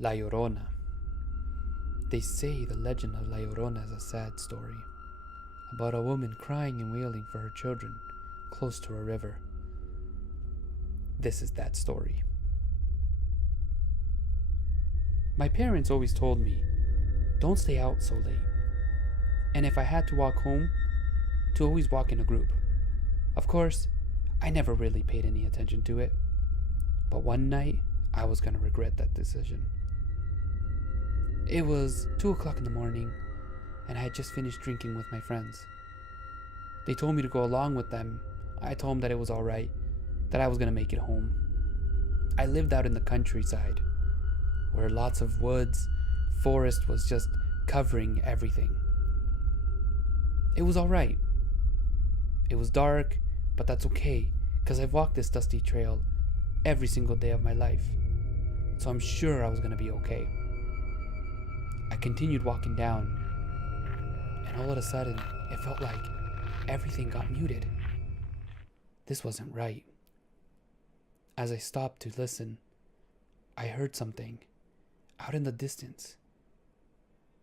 La Llorona. They say the legend of La Llorona is a sad story about a woman crying and wailing for her children close to a river. This is that story. My parents always told me, don't stay out so late. And if I had to walk home, to always walk in a group. Of course, I never really paid any attention to it. But one night, I was gonna regret that decision. It was 2 o'clock in the morning, and I had just finished drinking with my friends. They told me to go along with them. I told them that it was alright, that I was gonna make it home. I lived out in the countryside, where lots of woods, forest was just covering everything. It was alright. It was dark, but that's okay, because I've walked this dusty trail every single day of my life, so I'm sure I was gonna be okay. I continued walking down, and all of a sudden, it felt like everything got muted. This wasn't right. As I stopped to listen, I heard something out in the distance.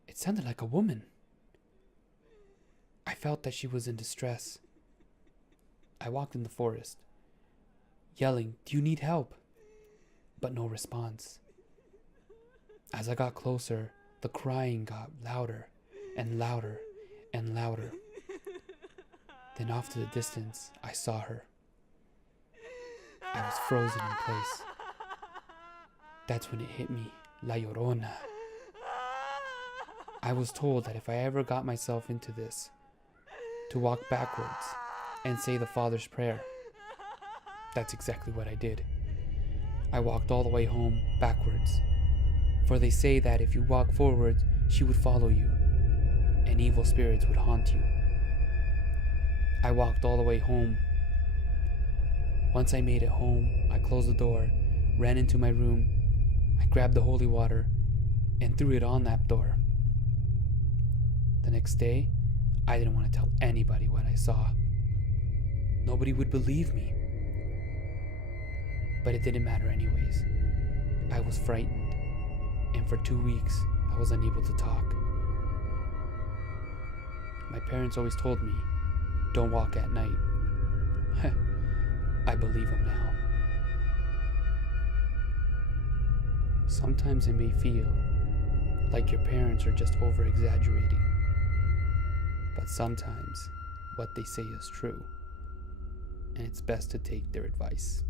It sounded like a woman. I felt that she was in distress. I walked in the forest, yelling, "Do you need help?" But no response. As I got closer, the crying got louder and louder and louder. Then off to the distance, I saw her. I was frozen in place. That's when it hit me, La Llorona. I was told that if I ever got myself into this, to walk backwards and say the Father's Prayer. That's exactly what I did. I walked all the way home backwards, for they say that if you walk forwards, she would follow you, and evil spirits would haunt you. I walked all the way home. Once I made it home, I closed the door, ran into my room, I grabbed the holy water, and threw it on that door. The next day, I didn't want to tell anybody what I saw. Nobody would believe me. But it didn't matter anyways. I was frightened, and for 2 weeks, I was unable to talk. My parents always told me, don't walk at night. I believe them now. Sometimes it may feel like your parents are just over-exaggerating. But sometimes what they say is true, and it's best to take their advice.